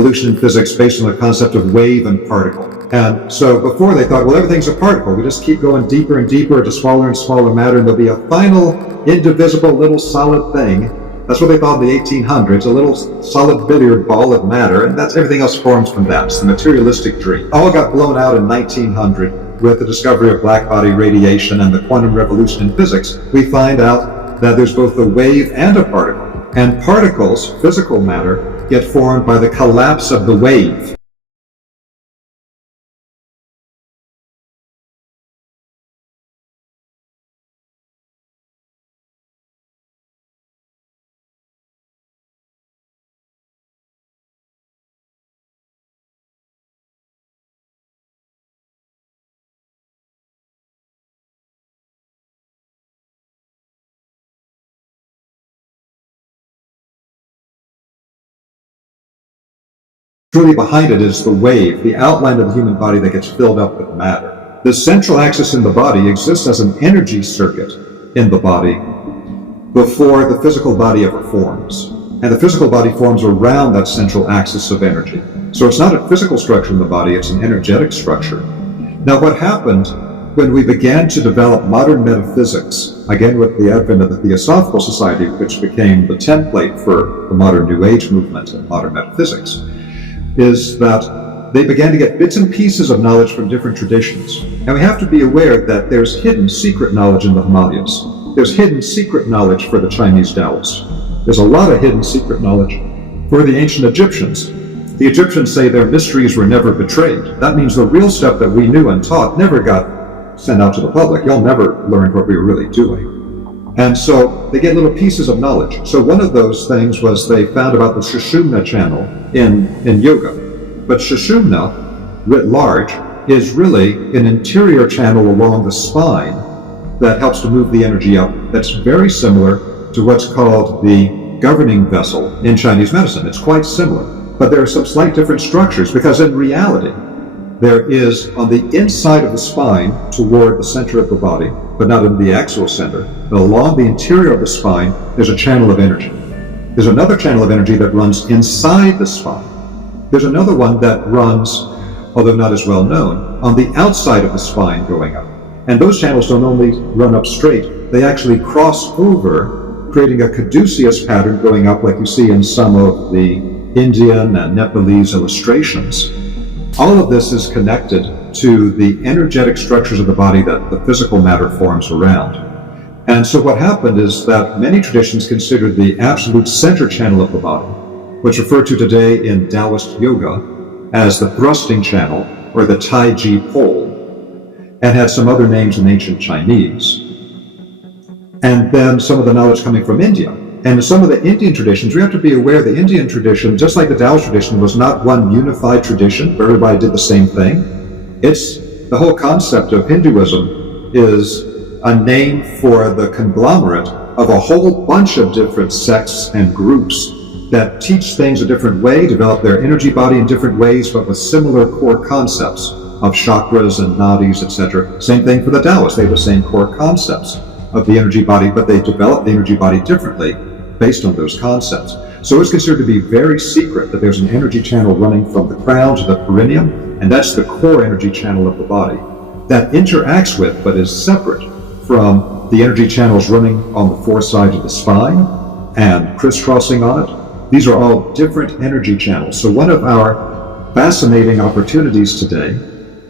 evolution in physics based on the concept of wave and particle. And so before they thought, well, everything's a particle. We just keep going deeper and deeper to smaller and smaller matter, and there'll be a final, indivisible little solid thing. That's what they thought in the 1800s, a little solid billiard ball of matter, and that's everything else forms from that. It's the materialistic dream. All got blown out in 1900 with the discovery of black body radiation and the quantum revolution in physics. We find out that there's both a wave and a particle. And particles, physical matter, get formed by the collapse of the wave. Truly behind it is the wave, the outline of the human body that gets filled up with matter. The central axis in the body exists as an energy circuit in the body before the physical body ever forms. And the physical body forms around that central axis of energy. So it's not a physical structure in the body, it's an energetic structure. Now what happened when we began to develop modern metaphysics, again with the advent of the Theosophical Society, which became the template for the modern New Age movement and modern metaphysics, is that they began to get bits and pieces of knowledge from different traditions. And we have to be aware that there's hidden secret knowledge in the Himalayas. There's hidden secret knowledge for the Chinese Taoists. There's a lot of hidden secret knowledge for the ancient Egyptians. The Egyptians say their mysteries were never betrayed. That means the real stuff that we knew and taught never got sent out to the public. You'll never learn what we were really doing. And so they get little pieces of knowledge. So one of those things was they found about the Sushumna channel in yoga. But Sushumna, writ large, is really an interior channel along the spine that helps to move the energy up. That's very similar to what's called the governing vessel in Chinese medicine. It's quite similar, but there are some slight different structures because in reality, there is on the inside of the spine toward the center of the body, but not in the axial center, but along the interior of the spine, there's a channel of energy. There's another channel of energy that runs inside the spine. There's another one that runs, although not as well known, on the outside of the spine going up. And those channels don't only run up straight, they actually cross over, creating a caduceus pattern going up like you see in some of the Indian and Nepalese illustrations. All of this is connected to the energetic structures of the body that the physical matter forms around. And so what happened is that many traditions considered the absolute center channel of the body, which referred to today in Taoist yoga as the thrusting channel or the Tai Chi pole, and had some other names in ancient Chinese. And then some of the knowledge coming from India. And in some of the Indian traditions, we have to be aware the Indian tradition, just like the Taoist tradition, was not one unified tradition where everybody did the same thing. It's the whole concept of Hinduism is a name for the conglomerate of a whole bunch of different sects and groups that teach things a different way, develop their energy body in different ways, but with similar core concepts of chakras and nadis, etc. Same thing for the Taoists. They have the same core concepts of the energy body, but they develop the energy body differently based on those concepts. So it's considered to be very secret that there's an energy channel running from the crown to the perineum, and that's the core energy channel of the body that interacts with, but is separate from the energy channels running on the four sides of the spine and crisscrossing on it. These are all different energy channels. So one of our fascinating opportunities today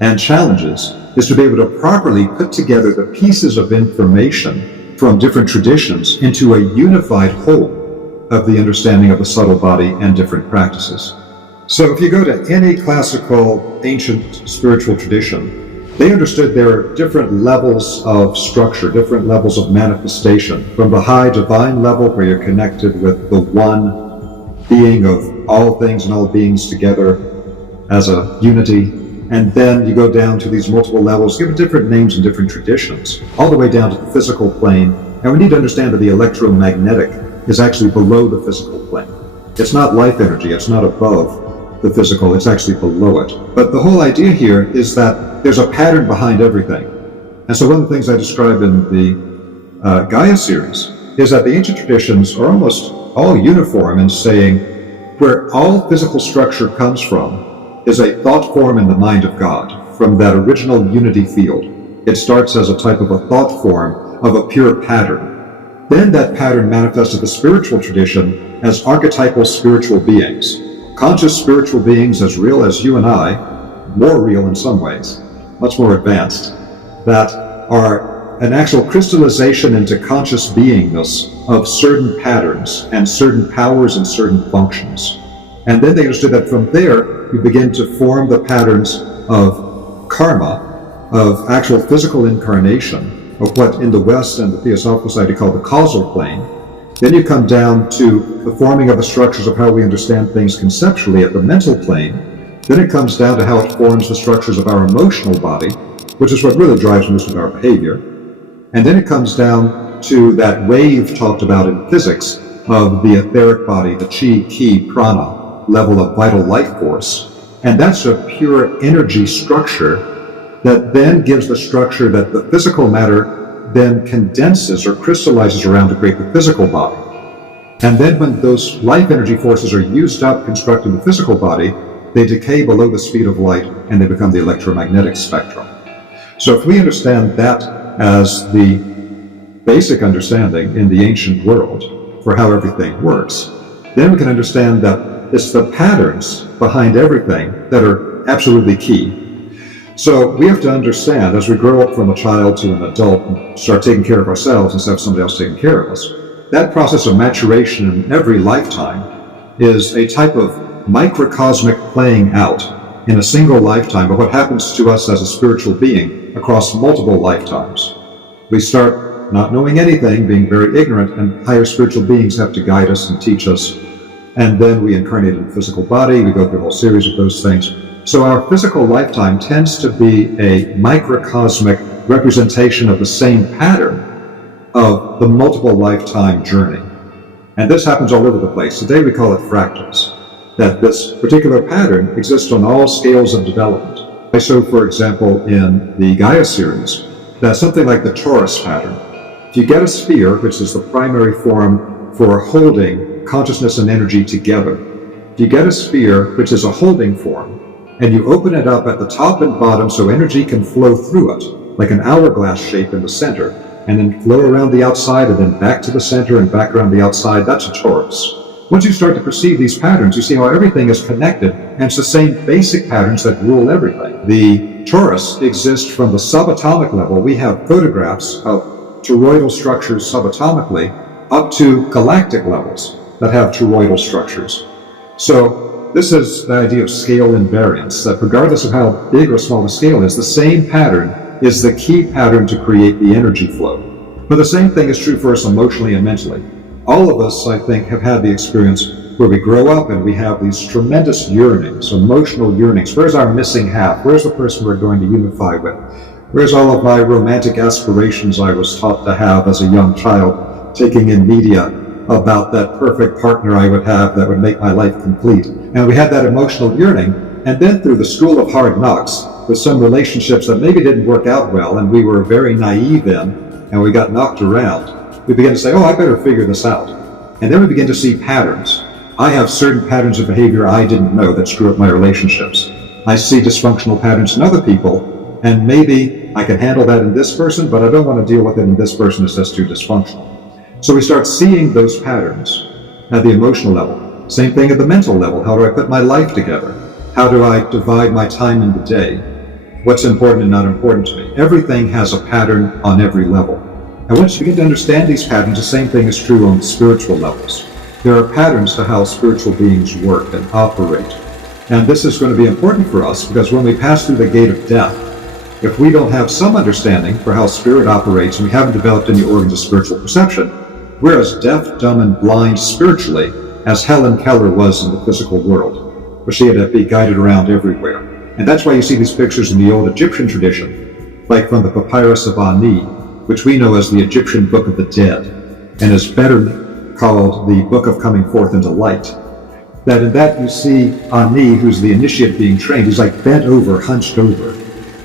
and challenges is to be able to properly put together the pieces of information from different traditions into a unified whole of the understanding of the subtle body and different practices. So if you go to any classical ancient spiritual tradition, they understood there are different levels of structure, different levels of manifestation, from the high divine level where you're connected with the one being of all things and all beings together as a unity. And then you go down to these multiple levels, given different names and different traditions, all the way down to the physical plane. And we need to understand that the electromagnetic is actually below the physical plane. It's not life energy, it's not above the physical, it's actually below it. But the whole idea here is that there's a pattern behind everything. And so one of the things I describe in the Gaia series is that the ancient traditions are almost all uniform in saying where all physical structure comes from is a thought form in the mind of God, from that original unity field. It starts as a type of a thought form of a pure pattern. Then that pattern manifests in the spiritual tradition as archetypal spiritual beings, conscious spiritual beings as real as you and I, more real in some ways, much more advanced, that are an actual crystallization into conscious beingness of certain patterns and certain powers and certain functions. And then they understood that from there, you begin to form the patterns of karma, of actual physical incarnation, of what in the West and the Theosophical Society call the causal plane. Then you come down to the forming of the structures of how we understand things conceptually at the mental plane. Then it comes down to how it forms the structures of our emotional body, which is what really drives most of our behavior. And then it comes down to that wave talked about in physics of the etheric body, the chi, ki, prana level of vital life force. And that's a pure energy structure that then gives the structure that the physical matter then condenses or crystallizes around to create the physical body. And then when those life energy forces are used up constructing the physical body, they decay below the speed of light and they become the electromagnetic spectrum. So if we understand that as the basic understanding in the ancient world for how everything works, then we can understand that it's the patterns behind everything that are absolutely key. So we have to understand, as we grow up from a child to an adult and start taking care of ourselves instead of somebody else taking care of us, that process of maturation in every lifetime is a type of microcosmic playing out in a single lifetime of what happens to us as a spiritual being across multiple lifetimes. We start not knowing anything, being very ignorant, and higher spiritual beings have to guide us and teach us. And then we incarnate in the physical body, we go through a whole series of those things. So our physical lifetime tends to be a microcosmic representation of the same pattern of the multiple lifetime journey. And this happens all over the place. Today we call it fractals, that this particular pattern exists on all scales of development. So, for example, in the Gaia series, that's something like the torus pattern. If you get a sphere, which is the primary form for holding consciousness and energy together, if you get a sphere, which is a holding form, and you open it up at the top and bottom so energy can flow through it, like an hourglass shape in the center, and then flow around the outside and then back to the center and back around the outside, that's a torus. Once you start to perceive these patterns, you see how everything is connected, and it's the same basic patterns that rule everything. The torus exists from the subatomic level. We have photographs of toroidal structures subatomically up to galactic levels that have toroidal structures. So this is the idea of scale invariance, that regardless of how big or small the scale is, the same pattern is the key pattern to create the energy flow. But the same thing is true for us emotionally and mentally. All of us, I think, have had the experience where we grow up and we have these tremendous yearnings, emotional yearnings. Where's our missing half? Where's the person we're going to unify with? Where's all of my romantic aspirations I was taught to have as a young child, taking in media about that perfect partner I would have that would make my life complete? And we had that emotional yearning, and then through the school of hard knocks, with some relationships that maybe didn't work out well and we were very naive in, and we got knocked around, we began to say, oh, I better figure this out. And then we begin to see patterns. I have certain patterns of behavior I didn't know that screw up my relationships. I see dysfunctional patterns in other people, and maybe I can handle that in this person, but I don't want to deal with it in this person, it's just too dysfunctional. So we start seeing those patterns at the emotional level. Same thing at the mental level. How do I put my life together? How do I divide my time in the day? What's important and not important to me? Everything has a pattern on every level. And once you begin to understand these patterns, the same thing is true on spiritual levels. There are patterns to how spiritual beings work and operate. And this is going to be important for us because when we pass through the gate of death, if we don't have some understanding for how spirit operates and we haven't developed any organs of spiritual perception, we're as deaf, dumb, and blind spiritually as Helen Keller was in the physical world, where she had to be guided around everywhere. And that's why you see these pictures in the old Egyptian tradition, like from the Papyrus of Ani, which we know as the Egyptian Book of the Dead, and is better called the Book of Coming Forth into Light. That in that you see Ani, who's the initiate being trained, he's like bent over, hunched over,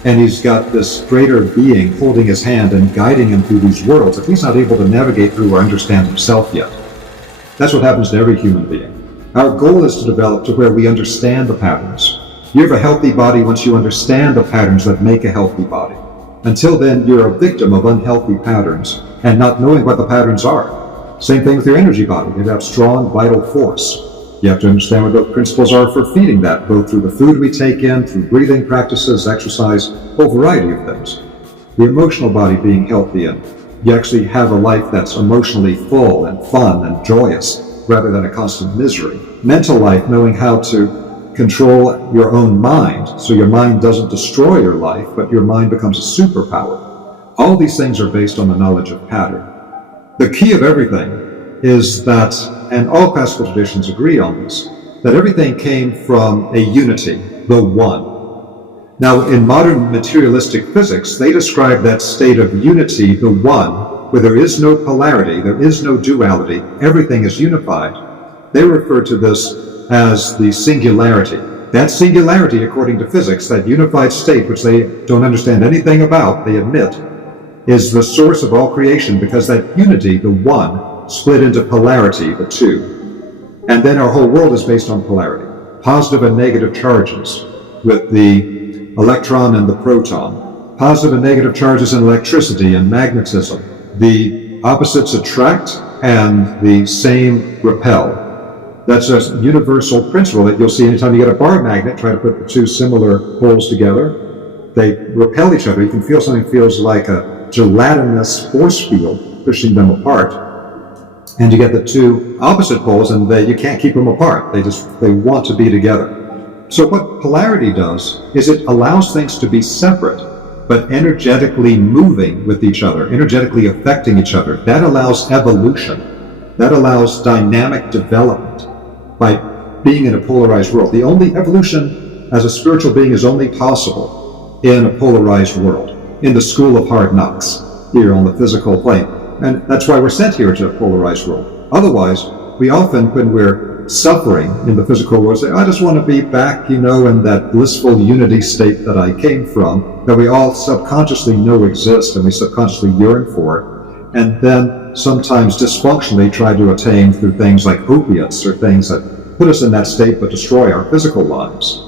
and he's got this greater being holding his hand and guiding him through these worlds that he's not able to navigate through or understand himself yet. That's what happens to every human being. Our goal is to develop to where we understand the patterns. You have a healthy body once you understand the patterns that make a healthy body. Until then, you're a victim of unhealthy patterns and not knowing what the patterns are. Same thing with your energy body. You have strong, vital force. You have to understand what the principles are for feeding that, both through the food we take in, through breathing practices, exercise, a whole variety of things. The emotional body being healthy, and you actually have a life that's emotionally full and fun and joyous, rather than a constant misery. Mental life, knowing how to control your own mind, so your mind doesn't destroy your life, but your mind becomes a superpower. All these things are based on the knowledge of pattern. The key of everything is that, and all classical traditions agree on this, that everything came from a unity, the one. Now, in modern materialistic physics, they describe that state of unity, the one, where there is no polarity, there is no duality, everything is unified. They refer to this as the singularity. That singularity, according to physics, that unified state which they don't understand anything about, they admit, is the source of all creation, because that unity, the one, split into polarity, the two. And then our whole world is based on polarity. Positive and negative charges, with the electron and the proton. Positive and negative charges in electricity and magnetism. The opposites attract and the same repel. That's a universal principle that you'll see anytime you get a bar magnet, try to put the two similar poles together. They repel each other. You can feel something feels like a gelatinous force field pushing them apart. And you get the two opposite poles, and you can't keep them apart. They want to be together. So what polarity does is it allows things to be separate, but energetically moving with each other, energetically affecting each other. That allows evolution. That allows dynamic development by being in a polarized world. The only evolution as a spiritual being is only possible in a polarized world, in the school of hard knocks, here on the physical plane. And that's why we're sent here to a polarized world. Otherwise, we often, when we're suffering in the physical world, say, I just want to be back, in that blissful unity state that I came from, that we all subconsciously know exists and we subconsciously yearn for, and then sometimes dysfunctionally try to attain through things like opiates or things that put us in that state but destroy our physical lives.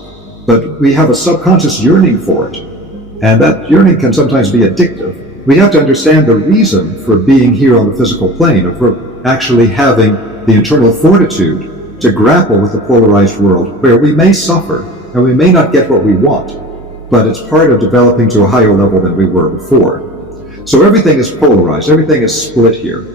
But we have a subconscious yearning for it, and that yearning can sometimes be addictive. We have to understand the reason for being here on the physical plane, and for actually having the internal fortitude to grapple with the polarized world, where we may suffer and we may not get what we want, but it's part of developing to a higher level than we were before. So everything is polarized, everything is split here.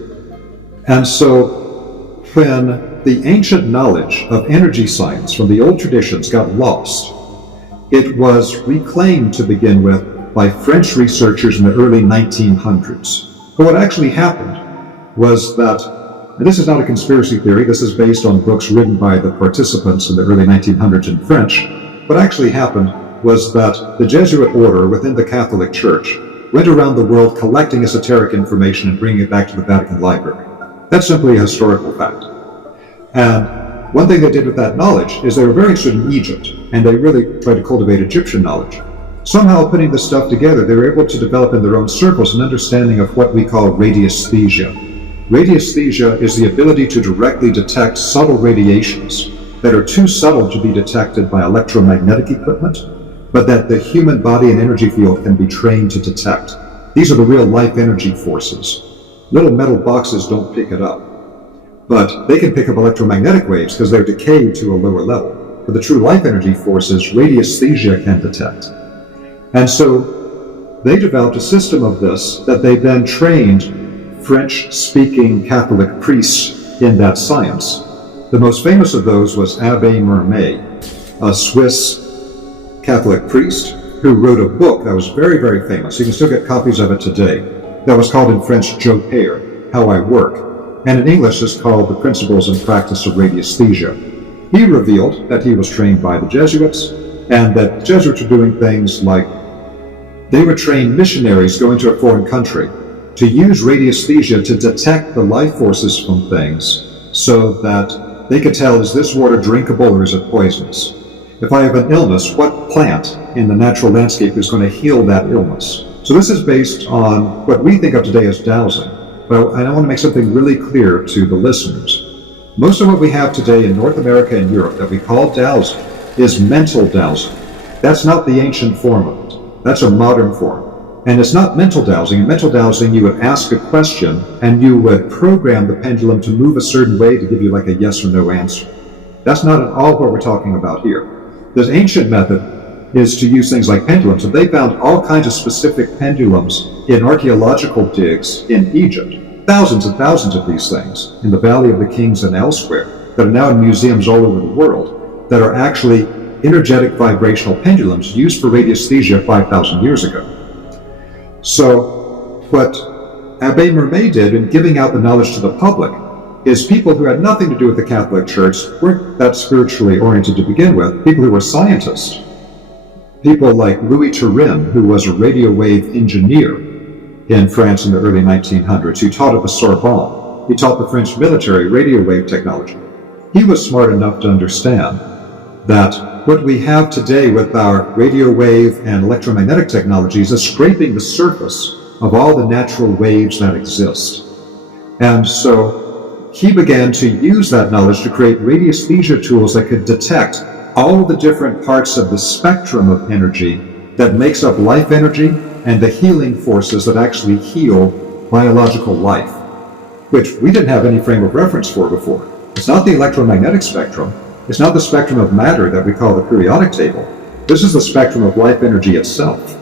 And so when the ancient knowledge of energy science from the old traditions got lost, it was reclaimed to begin with by French researchers in the early 1900s. But what actually happened was that, and this is not a conspiracy theory, this is based on books written by the participants in the early 1900s in French. What actually happened was that the Jesuit order within the Catholic Church went around the world collecting esoteric information and bringing it back to the Vatican Library. That's simply a historical fact. And one thing they did with that knowledge is they were very interested in Egypt, and they really tried to cultivate Egyptian knowledge. Somehow, putting this stuff together, they were able to develop in their own circles an understanding of what we call radiesthesia. Radiesthesia is the ability to directly detect subtle radiations that are too subtle to be detected by electromagnetic equipment, but that the human body and energy field can be trained to detect. These are the real life energy forces. Little metal boxes don't pick it up, but they can pick up electromagnetic waves because they're decayed to a lower level. But the true life energy forces, radiesthesia can detect. And so they developed a system of this that they then trained French-speaking Catholic priests in that science. The most famous of those was Abbé Mermet, a Swiss Catholic priest who wrote a book that was very, very famous. You can still get copies of it today. That was called in French, Je Père, How I Work, and in English is called The Principles and Practice of Radiesthesia. He revealed that he was trained by the Jesuits, and that the Jesuits were doing things like they would train missionaries going to a foreign country to use radiesthesia to detect the life forces from things so that they could tell, is this water drinkable or is it poisonous? If I have an illness, what plant in the natural landscape is going to heal that illness? So this is based on what we think of today as dowsing. But I want to make something really clear to the listeners. Most of what we have today in North America and Europe that we call dowsing is mental dowsing. That's not the ancient form of it. That's a modern form. And it's not mental dowsing. In mental dowsing, you would ask a question and you would program the pendulum to move a certain way to give you like a yes or no answer. That's not at all what we're talking about here. This ancient method is to use things like pendulums, and they found all kinds of specific pendulums in archaeological digs in Egypt. Thousands and thousands of these things in the Valley of the Kings and elsewhere that are now in museums all over the world that are actually energetic vibrational pendulums used for radiesthesia 5,000 years ago. So what Abbé Mermet did in giving out the knowledge to the public is people who had nothing to do with the Catholic Church, weren't that spiritually oriented to begin with, people who were scientists, people like Louis Turin, who was a radio wave engineer in France in the early 1900s, who taught at the Sorbonne. He taught the French military radio wave technology. He was smart enough to understand that what we have today with our radio wave and electromagnetic technologies is scraping the surface of all the natural waves that exist. And so he began to use that knowledge to create radiesthesia tools that could detect all the different parts of the spectrum of energy that makes up life energy and the healing forces that actually heal biological life, which we didn't have any frame of reference for before. It's not the electromagnetic spectrum. It's not the spectrum of matter that we call the periodic table. This is the spectrum of life energy itself.